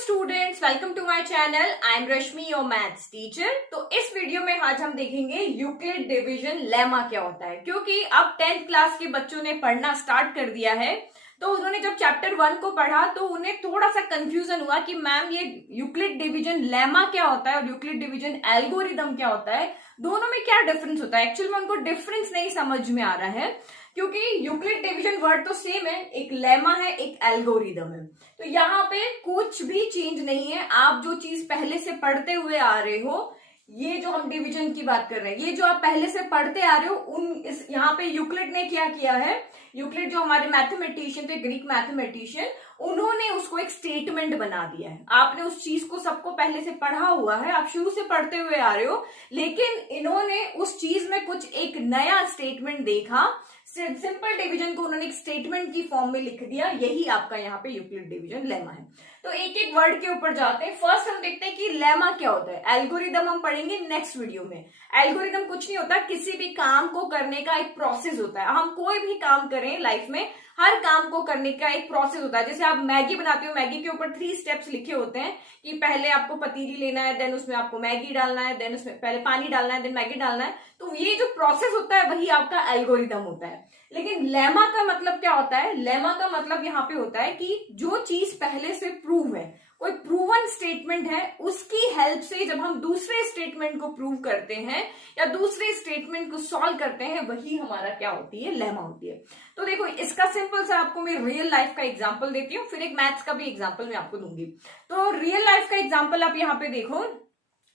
Students, welcome to my channel. I am Rashmi, your maths teacher. तो इस video में आज हम देखेंगे यूक्लिड डिवीजन लेमा क्या होता है, क्योंकि अब 10th क्लास के बच्चों ने पढ़ना स्टार्ट कर दिया है। तो उन्होंने जब चैप्टर 1 को पढ़ा तो उन्हें थोड़ा सा कंफ्यूजन हुआ कि मैम ये यूक्लिड डिवीजन लेमा क्या होता है और यूक्लिड डिवीजन एल्गोरिदम क्या होता है, दोनों में क्या डिफरेंस होता है। एक्चुअली में उनको डिफरेंस नहीं समझ में आ रहा है, क्योंकि यूक्लिड डिवीजन वर्ड तो सेम है, एक लेमा है एक एल्गोरिदम है। तो यहाँ पे कुछ भी चेंज नहीं है। आप जो चीज पहले से पढ़ते हुए आ रहे हो, ये जो हम डिवीजन की बात कर रहे हैं, ये जो आप पहले से पढ़ते आ रहे हो, यहाँ पे यूक्लिड ने क्या किया है, यूक्लिड जो हमारे मैथमेटिशियन थे, ग्रीक मैथमेटिशियन, उन्होंने उसको एक स्टेटमेंट बना दिया है। आपने उस चीज को सबको पहले से पढ़ा हुआ है, आप शुरू से पढ़ते हुए आ रहे हो, लेकिन इन्होंने उस चीज में कुछ एक नया स्टेटमेंट देखा। सिंपल डिवीजन को उन्होंने एक स्टेटमेंट की फॉर्म में लिख दिया। यही आपका यहाँ पे यूक्लिड डिवीजन लेमा है। तो एक एक वर्ड के ऊपर जाते हैं। फर्स्ट हम देखते हैं कि लेमा क्या होता है। एल्गोरिदम हम पढ़ेंगे नेक्स्ट वीडियो में। एल्गोरिदम कुछ नहीं होता, किसी भी काम को करने का एक प्रोसेस होता है। हम कोई भी काम करें लाइफ में, हर काम को करने का एक प्रोसेस होता है। जैसे आप मैगी बनाते हो, मैगी के ऊपर 3 स्टेप्स लिखे होते हैं कि पहले आपको पतीली लेना है, देन उसमें आपको मैगी डालना है, देन उसमें पहले पानी डालना है, देन मैगी डालना है। तो ये जो प्रोसेस होता है वही आपका एल्गोरिदम होता है। लेकिन लेमा का मतलब क्या होता है? लेमा का मतलब यहाँ पे होता है कि जो चीज पहले से प्रूव है, कोई प्रूवन स्टेटमेंट है, उसकी हेल्प से जब हम दूसरे स्टेटमेंट को प्रूव करते हैं या दूसरे स्टेटमेंट को सॉल्व करते हैं, वही हमारा क्या होती है? लेमा होती है। तो देखो, इसका सिंपल सा आपको मैं रियल लाइफ का एग्जांपल देती हूँ, फिर एक मैथ्स का भी एग्जांपल मैं आपको दूंगी। तो रियल लाइफ का एग्जांपल आप यहाँ पे देखो।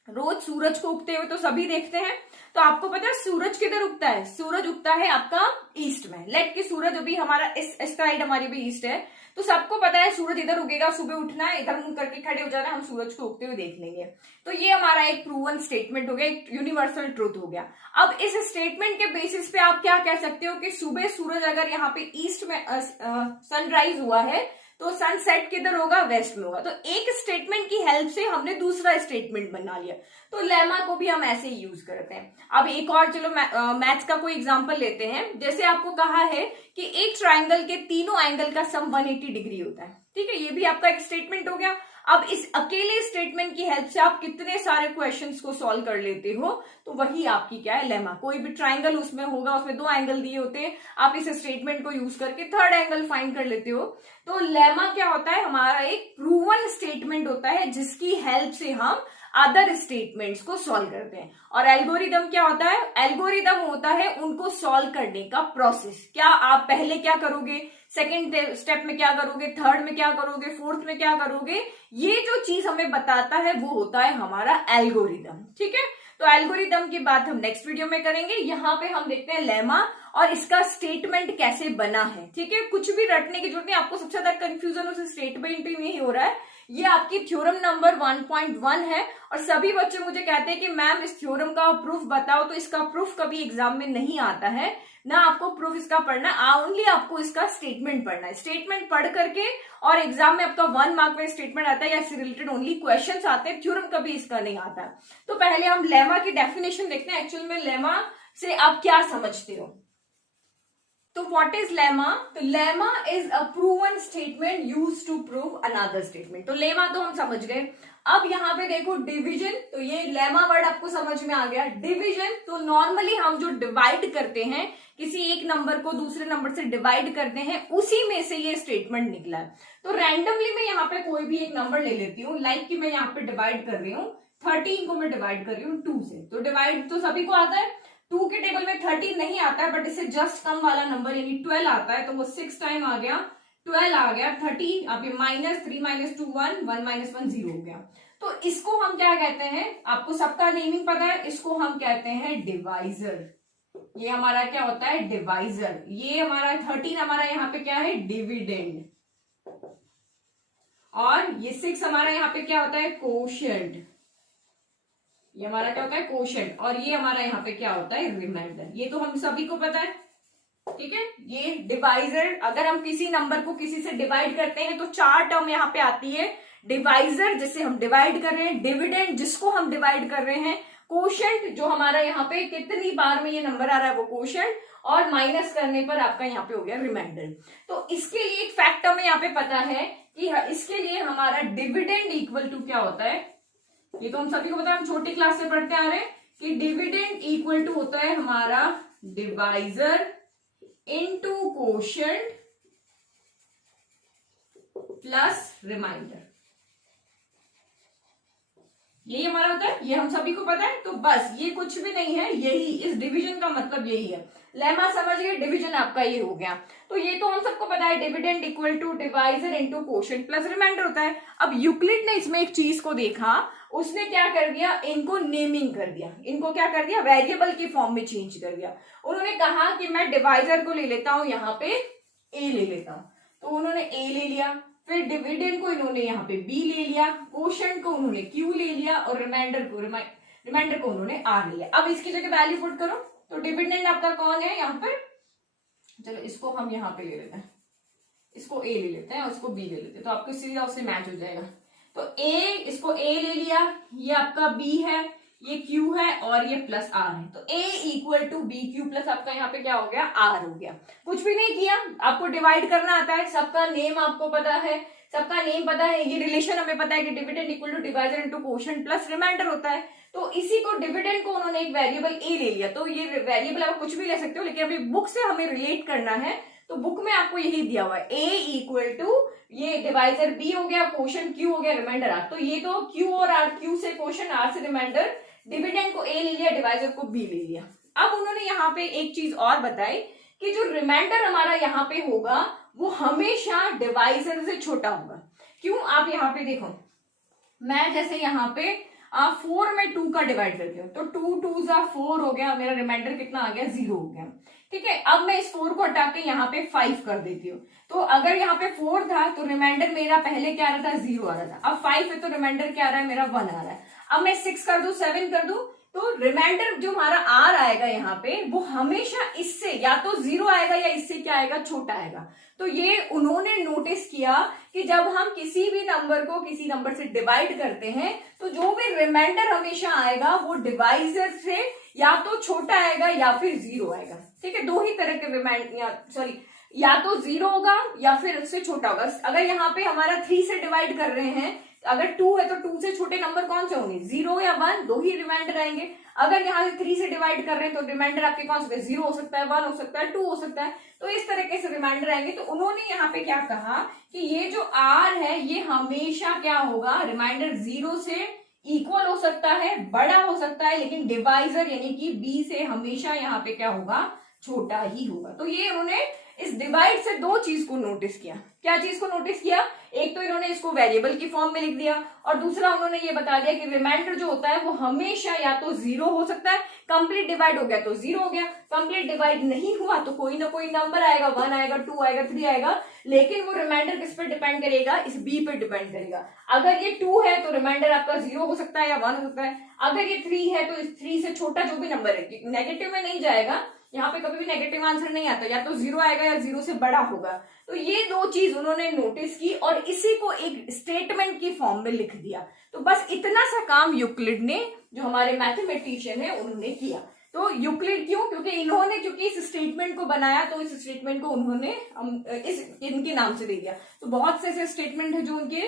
रोज सूरज को उगते हुए तो सभी देखते हैं। तो आपको पता है सूरज किधर उगता है? सूरज उगता है आपका ईस्ट में। लेट के सूरज अभी हमारा इस साइड हमारी भी ईस्ट है, तो सबको पता है सूरज इधर उगेगा, सुबह उठना है, इधर मुंह करके खड़े हो जाना है, हम सूरज को उगते हुए देख लेंगे। तो ये हमारा एक प्रूवन स्टेटमेंट हो गया, एक यूनिवर्सल ट्रूथ हो गया। अब इस स्टेटमेंट के बेसिस पे आप क्या कह सकते हो कि सुबह सूरज अगर यहाँ पे ईस्ट में सनराइज हुआ है तो सनसेट किधर होगा? वेस्ट में होगा। तो एक स्टेटमेंट की हेल्प से हमने दूसरा स्टेटमेंट बना लिया। तो लेमा को भी हम ऐसे ही यूज करते हैं। अब एक और चलो मैथ्स का कोई एग्जांपल लेते हैं। जैसे आपको कहा है कि एक ट्राइंगल के तीनों एंगल का सम 180 डिग्री होता है, ठीक है, ये भी आपका एक स्टेटमेंट हो गया। अब इस अकेले स्टेटमेंट की हेल्प से आप कितने सारे क्वेश्चंस को सॉल्व कर लेते हो, तो वही आपकी क्या है? लेमा। कोई भी ट्राइंगल उसमें होगा, उसमें 2 एंगल दिए होते हैं, आप इस स्टेटमेंट को यूज करके 3rd एंगल फाइंड कर लेते हो। तो लेमा क्या होता है? हमारा एक प्रूवन स्टेटमेंट होता है जिसकी हेल्प से हम अदर स्टेटमेंट्स को सॉल्व करते हैं। और एल्गोरिदम क्या होता है? एल्गोरिदम होता है उनको सॉल्व करने का प्रोसेस। क्या आप पहले क्या करोगे, सेकंड स्टेप में क्या करोगे, थर्ड में क्या करोगे, फोर्थ में क्या करोगे, ये जो चीज हमें बताता है वो होता है हमारा एल्गोरिदम। ठीक है, तो एल्गोरिदम की बात हम नेक्स्ट वीडियो में करेंगे। यहाँ पे हम देखते हैं लेमा और इसका स्टेटमेंट कैसे बना है। ठीक है, कुछ भी रटने की जरूरत नहीं, आपको सबसे ज्यादा कंफ्यूजन उस स्टेटमेंट में ही हो रहा है। ये आपकी थ्योरम नंबर 1.1 है और सभी बच्चे मुझे कहते हैं कि मैम इस थ्योरम का प्रूफ बताओ। तो इसका प्रूफ कभी एग्जाम में नहीं आता है, ना आपको प्रूफ इसका पढ़ना है, ओनली आपको इसका स्टेटमेंट पढ़ना है। स्टेटमेंट पढ़ करके और एग्जाम में आपका 1 मार्क में स्टेटमेंट आता है या इससे रिलेटेड ओनली क्वेश्चंस आते हैं, थ्योरम कभी इसका नहीं आता। तो पहले हम लेमा की डेफिनेशन देखते हैं। एक्चुअल में लेमा से आप क्या समझते हो? तो व्हाट इज लेमा? तो lemma is a proven statement used to prove another statement. तो लेमा तो हम समझ गए। अब यहाँ पे देखो डिवीजन, तो ये लेमा वर्ड आपको समझ में आ गया। डिवीजन तो नॉर्मली हम जो डिवाइड करते हैं, किसी एक नंबर को दूसरे नंबर से डिवाइड करते हैं, उसी में से ये स्टेटमेंट निकला है। तो रैंडमली मैं यहाँ पे कोई भी एक नंबर ले लेती हूँ, लाइक कि मैं यहाँ पे डिवाइड कर रही हूँ 13 को, मैं डिवाइड कर रही हूँ 2 से। तो डिवाइड तो सभी को आता है, 2 के टेबल में 13 नहीं आता है, बट इससे जस्ट कम वाला नंबर यानी 12 आता है। तो वो 6 टाइम आ गया, 12 आ गया, 13 आप -3 - 2 1 1 - 1 0 हो गया। तो इसको हम क्या कहते हैं? आपको सबका नेमिंग पता है, इसको हम कहते हैं डिवाइजर। ये हमारा क्या होता है? डिवाइजर। ये हमारा 13 हमारा यहाँ पे क्या है? डिविडेंड। और ये 6 हमारा यहाँ पे क्या होता है? कोशेंट। ये हमारा क्या होता है? कोशेंट। और ये हमारा यहाँ पे क्या होता है? रिमाइंडर। ये तो हम सभी को पता है, ठीक है। ये डिवाइजर, अगर हम किसी नंबर को किसी से डिवाइड करते हैं तो 4 टर्म यहाँ पे आती है। डिवाइजर जिसे हम डिवाइड कर रहे हैं, डिविडेंड जिसको हम डिवाइड कर रहे हैं, कोशेंट जो हमारा यहाँ पे कितनी बार में ये नंबर आ रहा है वो कोशेंट, और माइनस करने पर आपका यहाँ पे हो गया रिमाइंडर। तो इसके लिए एक फैक्ट हमें यहाँ पे पता है कि इसके लिए हमारा डिविडेंड इक्वल टू क्या होता है। ये तो हम सभी को पता है, हम छोटी क्लास से पढ़ते आ रहे हैं कि डिविडेंड इक्वल टू होता है हमारा divisor into quotient plus remainder. यही हमारा होता है, ये हम सभी को पता है। तो बस ये कुछ भी नहीं है, यही इस डिवीजन का मतलब यही है। लेमा समझ गए, डिवीजन आपका ये हो गया। तो ये तो हम सबको पता है, dividend equal to divisor into quotient plus remainder होता है। अब यूक्लिड ने इसमें एक चीज को देखा, उसने क्या कर दिया, इनको नेमिंग कर दिया, इनको क्या कर दिया, वेरिएबल की फॉर्म में चेंज कर दिया। उन्होंने कहा कि मैं डिवाइजर को ले लेता हूं यहाँ पे ए ले लेता हूं, तो उन्होंने ए ले लिया, फिर डिविडेंड को इन्होंने यहाँ पे बी ले लिया, कोशेंट को उन्होंने क्यू ले लिया और रिमाइंडर को उन्होंने आर ले लिया। अब इसकी जगह वैल्यू पुट करो, तो डिविडेंड आपका कौन है यहाँ पर, चलो इसको हम यहाँ पे ले लेते हैं, इसको ए ले लेते हैं और इसको बी ले लेते हैं, तो आपको सीधा उससे मैच हो जाएगा। तो ए, इसको ए ले लिया, ये आपका बी है, ये क्यू है और ये प्लस आर है। तो a equal to B Q plus आपका यहाँ पे क्या हो गया, आर हो गया। कुछ भी नहीं किया, आपको डिवाइड करना आता है, सबका नेम आपको पता है, सबका नेम पता है, ये रिलेशन हमें पता है कि dividend equal to divisor into quotient plus remainder होता है। तो इसी को डिविडेंड को उन्होंने एक वेरिएबल ए ले लिया। तो ये वेरिएबल आप कुछ भी ले सकते हो, लेकिन अभी बुक से हमें रिलेट करना है, तो बुक में आपको यही दिया हुआ है, ए इक्वल टू ये डिवाइजर बी हो गया, कोशेंट क्यू हो गया, रिमाइंडर आर। तो ये तो क्यू और आर, क्यू से कोशेंट, आर से रिमाइंडर, डिविडेंड को ए ले लिया, डिवाइजर को बी ले लिया। अब उन्होंने यहाँ पे एक चीज और बताई कि जो रिमाइंडर हमारा यहाँ पे होगा वो हमेशा डिवाइजर से छोटा होगा। क्यों, आप यहाँ पे देखो, मैं जैसे यहाँ पे 4 में 2 का डिवाइड करती हूँ, तो 2 2 4 हो गया, मेरा रिमाइंडर कितना आ गया, 0 हो गया। ठीक है, अब मैं इस 4 को हटा के यहाँ पे 5 कर देती हूँ। तो अगर यहाँ पे 4 था तो रिमाइंडर मेरा पहले क्या आ रहा था, 0 आ रहा था। अब 5 है तो रिमाइंडर क्या आ रहा है, मेरा 1 आ रहा है। अब मैं 6 कर दूं, 7 कर दूं, तो रिमाइंडर जो हमारा आर आएगा यहाँ पे वो हमेशा इससे या तो 0 आएगा या इससे क्या आएगा, छोटा आएगा। तो ये उन्होंने नोटिस किया कि जब हम किसी भी नंबर को किसी नंबर से डिवाइड करते हैं तो जो भी रिमाइंडर हमेशा आएगा वो डिवाइजर से या तो छोटा आएगा या फिर 0 आएगा। ठीक है, दो ही तरह के रिमाइंडर, या तो 0 होगा या फिर उससे छोटा होगा। अगर यहाँ पे हमारा 3 से डिवाइड कर रहे हैं, अगर 2 है तो 2 से छोटे नंबर कौन से होंगे, 0 या 1, दो ही रिमाइंडर आएंगे। अगर यहाँ से 3 से डिवाइड कर रहे हैं तो रिमाइंडर आपके कौन से, 0 हो सकता है, 1 हो सकता है, 2 हो सकता है। तो इस तरीके से रिमाइंडर आएंगे। तो उन्होंने यहाँ पे क्या कहा कि ये जो R है ये हमेशा क्या होगा, रिमाइंडर 0 से इक्वल हो सकता है, बड़ा हो सकता है, लेकिन डिवाइजर यानी कि B से हमेशा यहाँ पे क्या होगा, छोटा ही होगा। तो ये उन्होंने इस डिवाइड से दो चीज को नोटिस किया। क्या चीज को नोटिस किया, एक तो इन्होंने इसको वेरिएबल की फॉर्म में लिख दिया, और दूसरा उन्होंने ये बता दिया कि रिमाइंडर जो होता है वो हमेशा या तो 0 हो सकता है, कंप्लीट डिवाइड हो गया तो 0 हो गया, कंप्लीट डिवाइड नहीं हुआ तो कोई ना कोई नंबर आएगा, 1 आएगा, 2 आएगा, 3 आएगा, लेकिन वो रिमाइंडर किस पे डिपेंड करेगा, इस बी पे डिपेंड करेगा। अगर ये 2 है तो रिमाइंडर आपका 0 हो सकता है या 1 हो सकता है। अगर ये 3 है तो इस 3 से छोटा जो भी नंबर है, नेगेटिव में नहीं जाएगा, यहाँ पे कभी भी नेगेटिव आंसर नहीं आता, या तो 0 आएगा या 0 से बड़ा होगा। तो ये दो चीज उन्होंने नोटिस की और इसी को एक स्टेटमेंट की फॉर्म में लिख दिया। तो बस इतना सा काम यूक्लिड ने, जो हमारे मैथमेटिशियन है, उन्होंने किया। तो यूक्लिड क्यों, क्योंकि इन्होंने क्योंकि इस स्टेटमेंट को बनाया, तो इस स्टेटमेंट को उन्होंने इनके नाम से दे दिया। तो बहुत से ऐसे स्टेटमेंट है जो उनके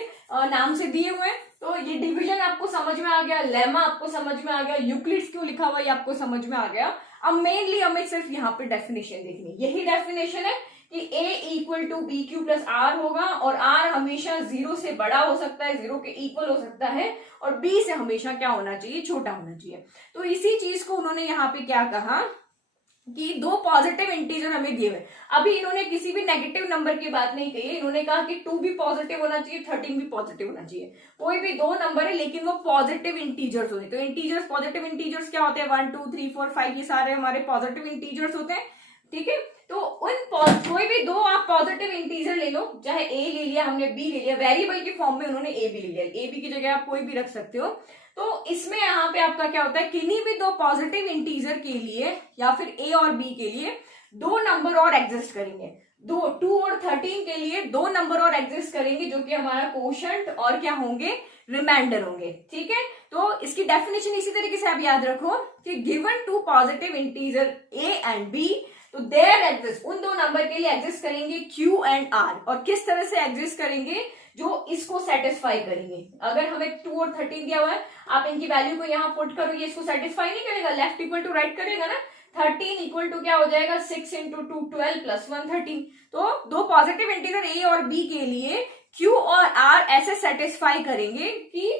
नाम से दिए हुए हैं। तो ये डिवीजन आपको समझ में आ गया, लेमा आपको समझ में आ गया, यूक्लिड क्यों लिखा हुआ ये आपको समझ में आ गया। अब मेनली हमें सिर्फ यहाँ पे डेफिनेशन देखनी, यही डेफिनेशन है कि A equal to B Q plus are होगा, और R हमेशा 0 से बड़ा हो सकता है, 0 के इक्वल हो सकता है, और B से हमेशा क्या होना चाहिए, छोटा होना चाहिए। तो इसी चीज को उन्होंने यहाँ पे क्या कहा कि दो पॉजिटिव इंटीजर हमें दिए हुए। अभी इन्होंने किसी भी नेगेटिव नंबर की बात नहीं कही है, इन्होंने कहा कि 2 भी पॉजिटिव होना चाहिए, 13 भी पॉजिटिव होना चाहिए। कोई भी दो नंबर है लेकिन वो पॉजिटिव इंटीजर्स होते हैं। तो इंटीजर्स, पॉजिटिव इंटीजर्स क्या होते हैं, 1 2 3 4 5, ये सारे हमारे पॉजिटिव इंटीजर्स होते हैं। ठीक है, तो उन कोई भी दो आप पॉजिटिव इंटीजर ले लो, चाहे A ले लिया हमने, B ले लिया, वेरिएबल की फॉर्म में उन्होंने A भी ले लिया, A B की जगह आप कोई भी रख सकते हो। तो इसमें यहाँ पे आपका क्या होता है, किन्हीं भी दो पॉजिटिव इंटीजर के लिए या फिर A और B के लिए दो नंबर और एग्जिस्ट करेंगे, 2 और 13 के लिए दो नंबर और एग्जिस्ट करेंगे, जो कि हमारा कोशेंट और क्या होंगे, रिमाइंडर होंगे। ठीक है, तो इसकी डेफिनेशन इसी तरीके से आप याद रखो कि given two positive integer A and B, तो देयर एग्जिस्ट, उन दो नंबर के लिए एग्जिस्ट करेंगे Q एंड R। और किस तरह से एग्जिस्ट करेंगे, जो इसको सेटिस्फाई करेंगे। अगर हमें 2 और 13 दिया हुआ है, आप इनकी वैल्यू को यहाँ पुट करो, ये इसको सेटिस्फाई नहीं करेगा, लेफ्ट इक्वल टू राइट करेगा ना। 13 इक्वल टू क्या हो जाएगा, 6 इंटू 2 12 प्लस 1 13। तो दो पॉजिटिव इंटीजर ए और बी के लिए क्यू और आर ऐसे सेटिस्फाई करेंगे कि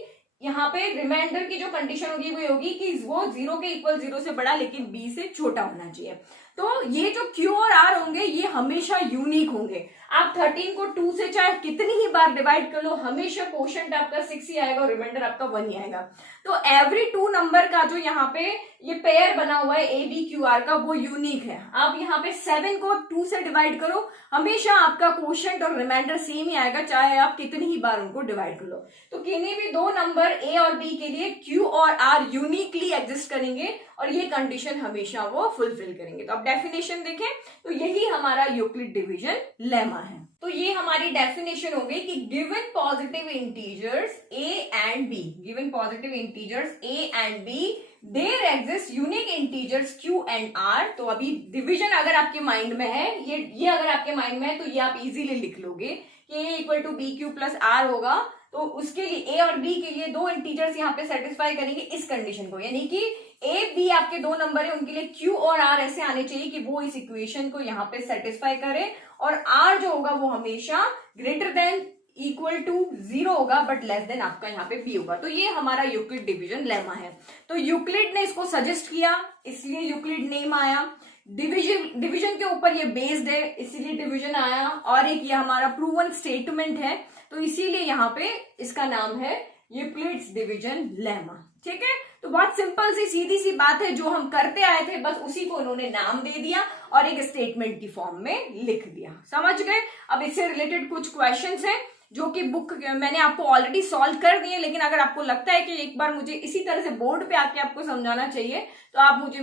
यहाँ पे रिमाइंडर की जो कंडीशन होगी वो होगी कि वो 0 के इक्वल 0 से बड़ा लेकिन बी से छोटा होना चाहिए। तो ये जो क्यू और आर होंगे ये हमेशा यूनिक होंगे। आप 13 को 2 से चाहे कितनी ही बार डिवाइड कर लो, हमेशा क्वोशंट आपका 6 ही आएगा और रिमाइंडर आपका 1 ही आएगा। तो एवरी 2 नंबर का जो यहाँ पे ये पेयर बना हुआ है ए बी क्यू आर का, वो यूनिक है। आप यहाँ पे 7 को 2 से डिवाइड करो, हमेशा आपका क्वोशंट और रिमाइंडर सेम ही आएगा, चाहे आप कितनी ही बार उनको डिवाइड कर लो। तो किन्हीं भी दो नंबर ए और बी के लिए क्यू और आर यूनिकली एग्जिस्ट करेंगे और ये कंडीशन हमेशा वो फुलफिल करेंगे। तो अब डेफिनेशन देखें, तो यही हमारा यूक्लिड डिवीजन लेमा है। तो ये हमारी डेफिनेशन हो गई कि given positive integers A and B, given positive integers A and B, there exist unique integers Q and R. तो अभी डिवीजन अगर आपके माइंड में है, ये अगर आपके माइंड में है तो ये आप इजीली लिख लोगे कि a equal to B Q plus are होगा। तो उसके लिए ए और बी के लिए दो इंटीजर्स यहाँ पे सेटिस्फाई करेंगे इस कंडीशन को, यानी कि ए बी आपके दो नंबर है, उनके लिए क्यू और आर ऐसे आने चाहिए कि वो इस इक्वेशन को यहाँ पे सेटिस्फाई करे, और आर जो होगा वो हमेशा ग्रेटर देन इक्वल टू 0 होगा बट लेस देन आपका यहाँ पे बी होगा। तो ये हमारा यूक्लिड डिवीजन लेमा है। तो यूक्लिड ने इसको सजेस्ट किया इसलिए यूक्लिड नेम आया। डिवीजन के ऊपर ये बेस्ड है इसीलिए डिवीजन आया, और एक ये हमारा प्रूवन स्टेटमेंट है तो इसीलिए यहाँ पे इसका नाम है यूक्लिड्स डिवीजन लेमा। ठीक है, तो बहुत सिंपल सी सीधी सी बात है, जो हम करते आए थे बस उसी को उन्होंने नाम दे दिया और एक स्टेटमेंट की फॉर्म में लिख दिया। समझ गए? अब इससे रिलेटेड कुछ क्वेश्चंस हैं जो कि बुक मैंने आपको ऑलरेडी सॉल्व कर दिए, लेकिन अगर आपको लगता है कि एक बार मुझे इसी तरह से बोर्ड पे आके आपको समझाना चाहिए तो आप मुझे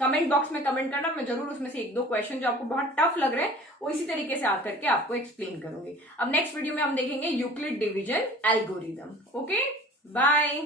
कमेंट बॉक्स में कमेंट करना, मैं जरूर उसमें से एक दो क्वेश्चन जो आपको बहुत टफ लग रहे हैं वो इसी तरीके से आकर के आपको एक्सप्लेन करूंगी। अब नेक्स्ट वीडियो में हम देखेंगे Euclid division algorithm. Okay, bye.